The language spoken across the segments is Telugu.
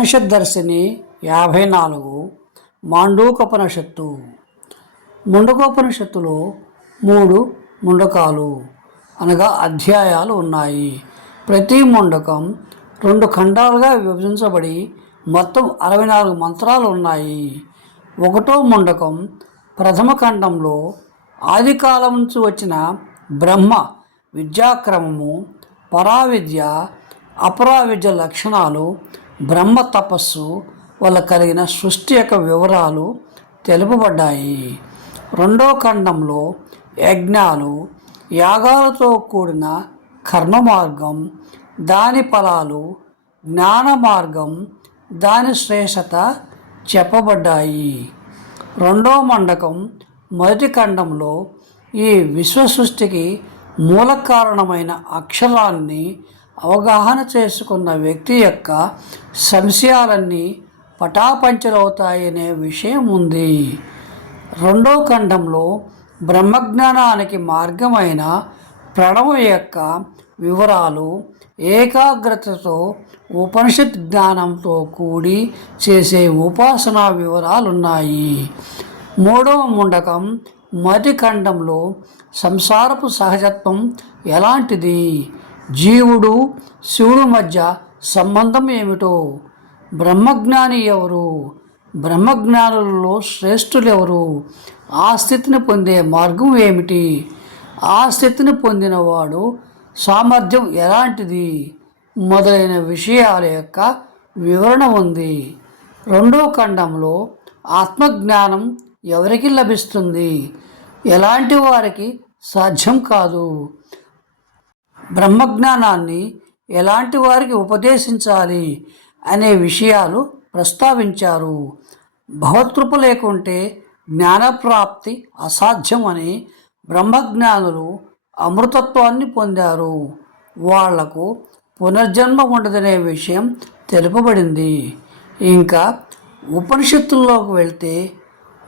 ఉపనిషద్దర్శిని యాభై నాలుగు మాండూకోపనిషత్తు. ముండకోపనిషత్తులో మూడు ముండకాలు అనగా అధ్యాయాలు ఉన్నాయి. ప్రతి ముండకం రెండు ఖండాలుగా విభజించబడి మొత్తం అరవై నాలుగు మంత్రాలు ఉన్నాయి. ఒకటో ముండకం ప్రథమ ఖండంలో ఆదికాలం నుంచి వచ్చిన బ్రహ్మ విద్యాక్రమము పరావిద్య అపరావిద్య లక్షణాలు బ్రహ్మ తపస్సు వల్ల కలిగిన సృష్టి యొక్క వివరాలు తెలుపబడ్డాయి. రెండో ఖండంలో యజ్ఞాలు యాగాలతో కూడిన కర్మ మార్గం దాని ఫలాలు జ్ఞాన మార్గం దాని శ్రేష్టత చెప్పబడ్డాయి. రెండో మండకం మొదటి ఖండంలో ఈ విశ్వ సృష్టికి మూల కారణమైన అక్షరాన్ని అవగాహన చేసుకున్న వ్యక్తి యొక్క సంశయాలన్నీ పటాపంచలవుతాయనే విషయం ఉంది. రెండో ఖండంలో బ్రహ్మజ్ఞానానికి మార్గమైన ప్రణవం యొక్క వివరాలు ఏకాగ్రతతో ఉపనిషత్ జ్ఞానంతో కూడి చేసే ఉపాసనా వివరాలున్నాయి. మూడవ ముండకం మొదటి ఖండంలో సంసారపు సహజత్వం ఎలాంటిది? జీవుడు శివుడు మధ్య సంబంధం ఏమిటో? బ్రహ్మజ్ఞాని ఎవరు? బ్రహ్మజ్ఞానులలో శ్రేష్ఠులు ఎవరు ఆ స్థితిని పొందే మార్గం ఏమిటి? ఆ స్థితిని పొందినవాడు సామర్థ్యం ఎలాంటిది? మొదలైన విషయాల యొక్క వివరణ ఉంది. రెండో ఖండంలో ఆత్మజ్ఞానం ఎవరికి లభిస్తుంది? ఎలాంటి వారికి సాధ్యం కాదు. బ్రహ్మజ్ఞానాన్ని ఎలాంటి వారికి ఉపదేశించాలి అనే విషయాలు ప్రస్తావించారు. భగవత్కృప లేకుంటే జ్ఞానప్రాప్తి అసాధ్యమని బ్రహ్మజ్ఞానులు అమృతత్వాన్ని పొందారు. వాళ్ళకు పునర్జన్మ ఉండదనే విషయం తెలుపబడింది. ఇంకా ఉపనిషత్తుల్లోకి వెళ్తే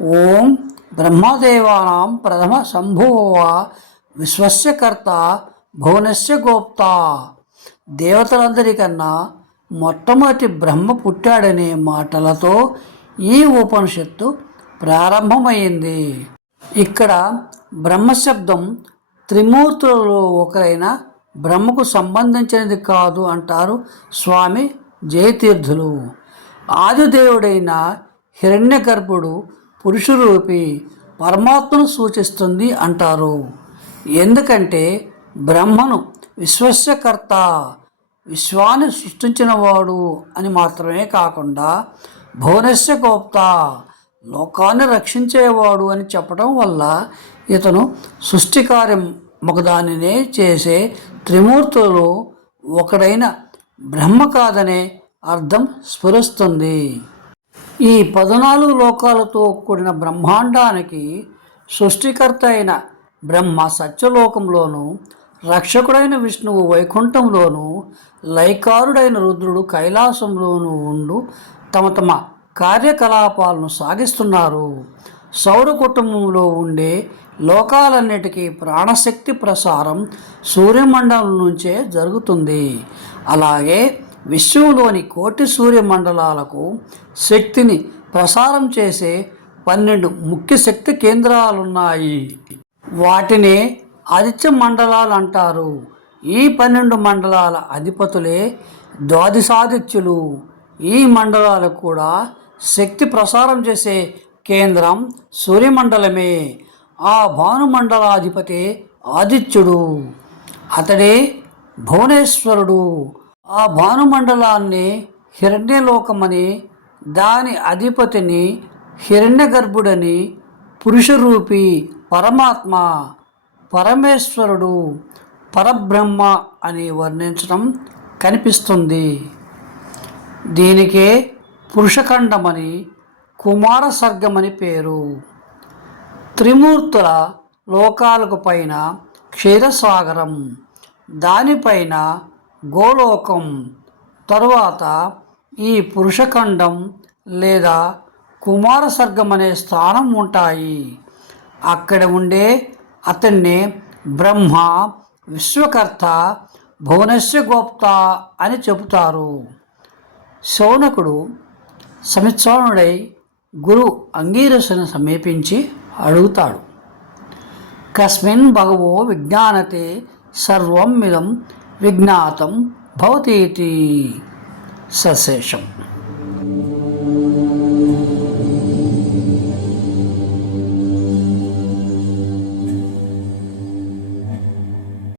ఓం బ్రహ్మదేవానాం ప్రథమ సంభువ విశ్వస్యకర్త భువనస్య గోప్త. దేవతలందరికన్నా మొట్టమొదటి బ్రహ్మ పుట్టాడనే మాటలతో ఈ ఉపనిషత్తు ప్రారంభమైంది. ఇక్కడ బ్రహ్మశబ్దం త్రిమూర్తులలో ఒకరైన బ్రహ్మకు సంబంధించినది కాదు అంటారు స్వామి జయతీర్థులు. ఆదిదేవుడైన హిరణ్య గర్భుడు పురుషురూపి పరమాత్మను సూచిస్తుంది అంటారు. ఎందుకంటే బ్రహ్మను విశ్వస్యకర్త విశ్వాన్ని సృష్టించినవాడు అని మాత్రమే కాకుండా భువనస్య గోప్త లోకాన్ని రక్షించేవాడు అని చెప్పడం వల్ల ఇతను సృష్టి కార్యం ఒకదానినే చేసే త్రిమూర్తులలో ఒకడైన బ్రహ్మ కాదనే అర్థం స్ఫురిస్తుంది. ఈ పద్నాలుగు లోకాలతో కూడిన బ్రహ్మాండానికి సృష్టికర్త అయిన బ్రహ్మ సత్యలోకంలోనూ రక్షకుడైన విష్ణువు వైకుంఠంలోను లైకారుడైన రుద్రుడు కైలాసంలోనూ ఉండు తమ తమ కార్యకలాపాలను సాగిస్తున్నారు. సౌర కుటుంబంలో ఉండే లోకాలన్నిటికీ ప్రాణశక్తి ప్రసారం సూర్యమండలం నుంచే జరుగుతుంది. అలాగే విశ్వంలోని కోటి సూర్యమండలాలకు శక్తిని ప్రసారం చేసే పన్నెండు ముఖ్య శక్తి కేంద్రాలున్నాయి. వాటినే ఆదిత్య మండలాలు అంటారు ఈ పన్నెండు మండలాల అధిపతులే ద్వాదశాదిత్యులు. ఈ మండలాలకు కూడా శక్తి ప్రసారం చేసే కేంద్రం సూర్యమండలమే. ఆ భానుమండలాధిపతి ఆదిత్యుడు. అతడే భువనేశ్వరుడు. ఆ భానుమండలాన్ని హిరణ్యలోకమని దాని అధిపతిని హిరణ్యగర్భుడని పురుషరూపి పరమాత్మ పరమేశ్వరుడు పరబ్రహ్మ అని వర్ణించడం కనిపిస్తుంది. దీనికే పురుషఖండమని కుమార సర్గమని పేరు. త్రిమూర్తుల లోకాలకు పైన క్షీరసాగరం దానిపైన గోలోకం తరువాత ఈ పురుషఖండం లేదా కుమార సర్గం అనే స్థానం ఉంటాయి. అక్కడ ఉండే అతన్ని బ్రహ్మ విశ్వకర్త భువనస్య గోప్త అని చెబుతారు. శౌనకుడు సమిత్సోనుడై గురు అంగీరసును సమీపించి అడుగుతాడు. కస్మిన్ భగవో విజ్ఞానతే సర్వం ఇదం విజ్ఞాతం భవతీతి సశేషం.